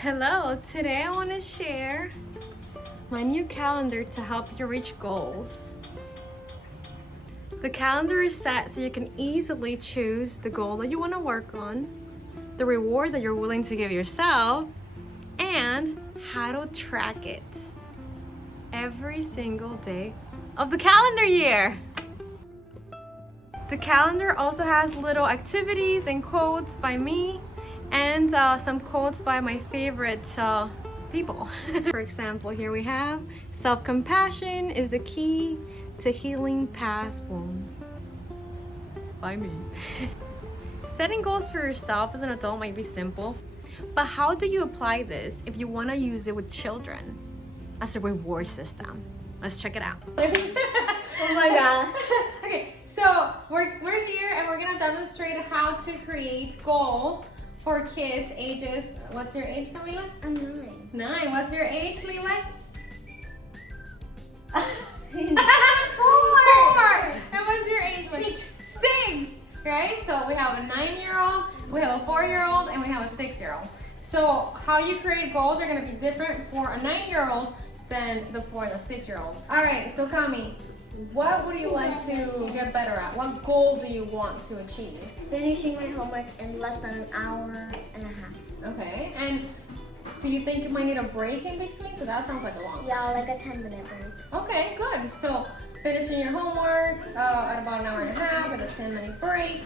Hello, today I want to share my new calendar to help you reach goals. The calendar is set so you can easily choose the goal that you want to work on, the reward that you're willing to give yourself, and how to track it every single day of the calendar year. The calendar also has little activities and quotes by me and some quotes by my favorite people. For example, here we have self-compassion is the key to healing past wounds by me. Setting goals for yourself as an adult might be simple, but how do you apply this if you want to use it with children as a reward system? Let's check it out. Oh my god. Okay, so we're here and we're gonna demonstrate how to create goals for kids ages. What's your age, Camila? I'm 9. 9. What's your age, Leeway? 4. 4. And what's your age? 6. 6. Right? So we have a 9-year-old, we have a 4-year-old, and we have a 6-year-old. So how you create goals are gonna be different for a 9-year-old than the 4 and the 6-year-old. All right, so Kami, what would you like to get better at? What goal do you want to achieve? Finishing my homework in less than an hour and a half. Okay, and do you think you might need a break in between? Because that sounds like a long Yeah, like a 10-minute break. Okay, good. So finishing your homework at about an hour and a half with a 10-minute break.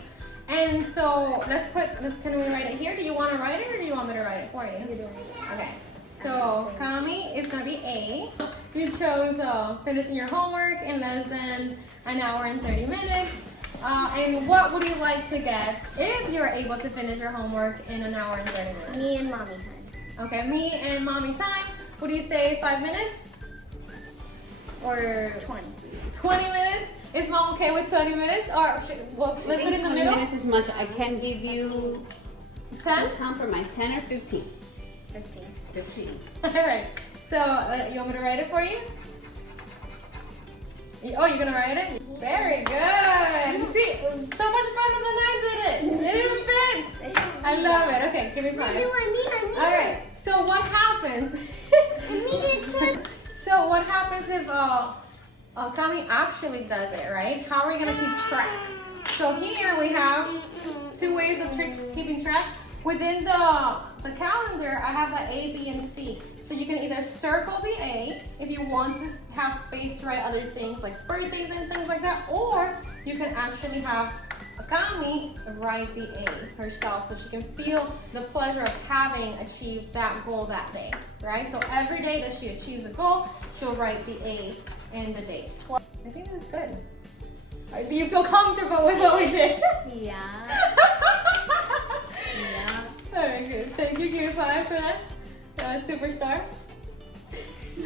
And so can we write it here? Do you want to write it or do you want me to write it for you? You're doing it. Okay. So Kami is gonna be A. You chose finishing your homework in less than an hour and 30 minutes. And what would you like to get if you're able to finish your homework in an hour and 30 minutes? Me and mommy time. Okay, me and mommy time. What do you say, 5 minutes? Or 20. 20 minutes? Is mom okay with 20 minutes? Or well, let's put it in the 20 middle. minutes is much. I can give you 10? compromise, 10 or 15. 15. 15. All right. So you want me to write it for you? Oh, you're gonna write it? Very good. See, so much fun than I did it. It fits. I love it. Okay, give me 5. All right. So what happens? So what happens if Kami actually does it, right? How are we gonna keep track? So here we have 2 ways of keeping track. Within the calendar, I have the A, B, and C. So you can either circle the A if you want to have space to write other things like birthdays and things like that, or you can actually have Kami write the A herself so she can feel the pleasure of having achieved that goal that day, right? So every day that she achieves a goal, she'll write the A and the date. I think this is good. Do you feel comfortable with what we did? Yeah. Yeah. All right, good. Thank you, Q5, for that. Superstar.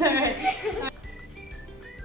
All right.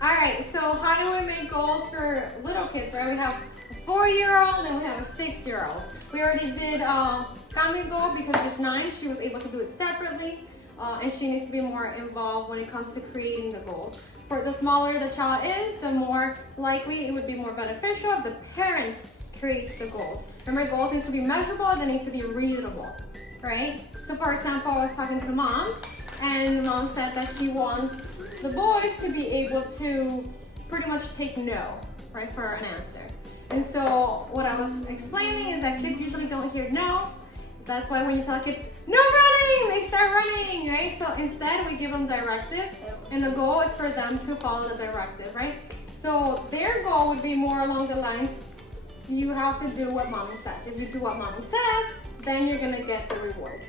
All right, so how do we make goals for little kids, right? We have a 4-year-old and we have a 6-year-old. We already did Kami's goal because she's 9. She was able to do it separately, and she needs to be more involved when it comes to creating the goals. For the smaller the child is, the more likely it would be more beneficial if the parent creates the goals. Remember, goals need to be measurable, they need to be reasonable, right? So for example, I was talking to mom, and mom said that she wants the boys to be able to pretty much take no, right, for an answer. And so what I was explaining is that kids usually don't hear no. That's why when you tell a kid, no running, they start running, right? So instead we give them directives, and the goal is for them to follow the directive, right? So their goal would be more along the lines, you have to do what mommy says. If you do what mommy says, then you're gonna get the reward.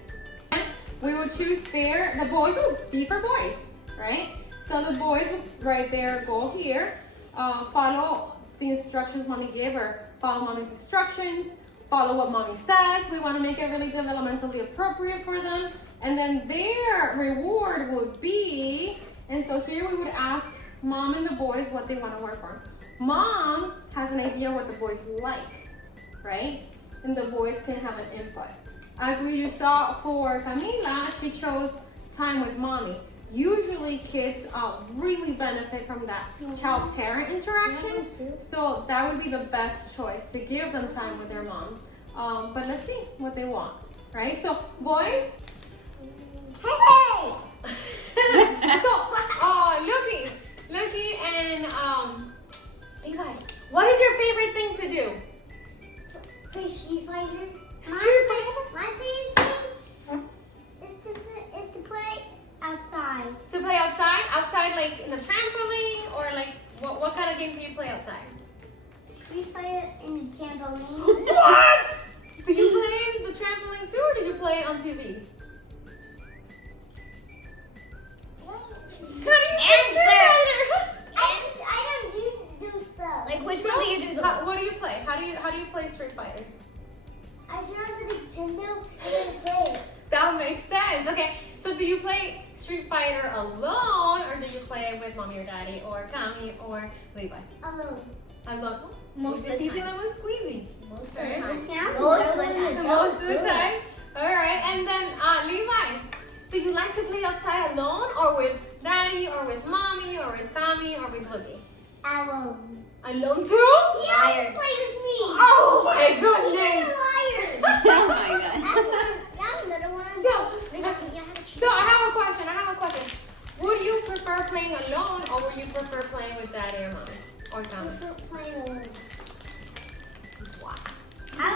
And we will choose the boys would be for boys, right? So the boys would write their goal here, follow the instructions mommy gave, or follow mommy's instructions, follow what mommy says. We wanna make it really developmentally appropriate for them. And then their reward would be, and so here we would ask mom and the boys what they wanna work on. Mom has an idea what the boys like, right? And the boys can have an input. As we just saw for Camila, she chose time with mommy. Usually kids really benefit from that child-parent interaction, so that would be the best choice, to give them time with their mom. But let's see what they want, right? So boys, Hey! So, Lucky and Levi, what is your favorite thing to do? Play Street Fighter. Street Fighter? My favorite thing is to play outside. To play outside? Outside like in the trampoline or like what kind of games do you play outside? Street Fighter in the trampoline. What? Do you play the trampoline too or do you play on TV? How do you play Street Fighter? I don't do stuff. Like, which one do you do the most? What do you play? How do you play Street Fighter? I turn on the Nintendo and then play it. That makes sense. Okay, so do you play Street Fighter alone or do you play with mommy or daddy or Kami or Levi? Alone. Alone. Most of the Easy time. lemon squeezy. Most of the time. Most of the time. Most of the time. All right, and then Levi, do you like to play outside alone or with daddy or with mommy or with Kami or with Lucky? Alone. Alone too? Yeah, play with me. Oh my You're goodness. a liar. Oh my god. That's another one. So I have a question. Would you prefer playing alone or would you prefer playing with daddy or mommy or Kami? Wow. I'm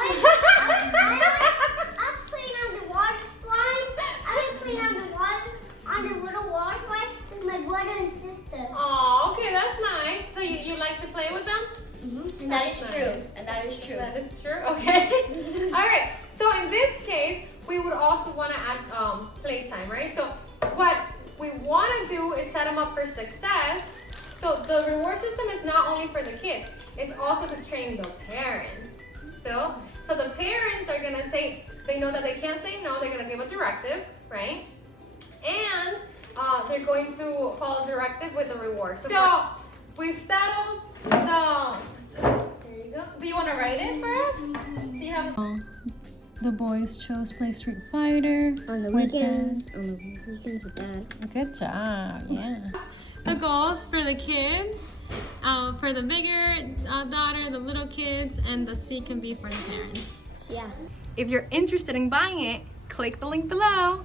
playing on the water slide. I'm playing on the little water slide with my brother and sister. Oh, okay, that's nice. So you like to play with them? And that is true. And that is true. That is true. Okay. All right. So in this case, we would also want to add playtime, right? So what we want to do is set them up for success. So the reward system is not only for the kids; it's also to train the parents. So the parents are gonna say they know that they can't say no. They're gonna give a directive, right? And they're going to follow directive with the reward. So we've settled the. There you go. Do you want to write it for us? Do you have? The boys chose play Street Fighter. On the with weekends with Dad. Good job, yeah. The goals for the kids, for the bigger daughter, the little kids, and the C can be for the parents. Yeah. If you're interested in buying it, click the link below.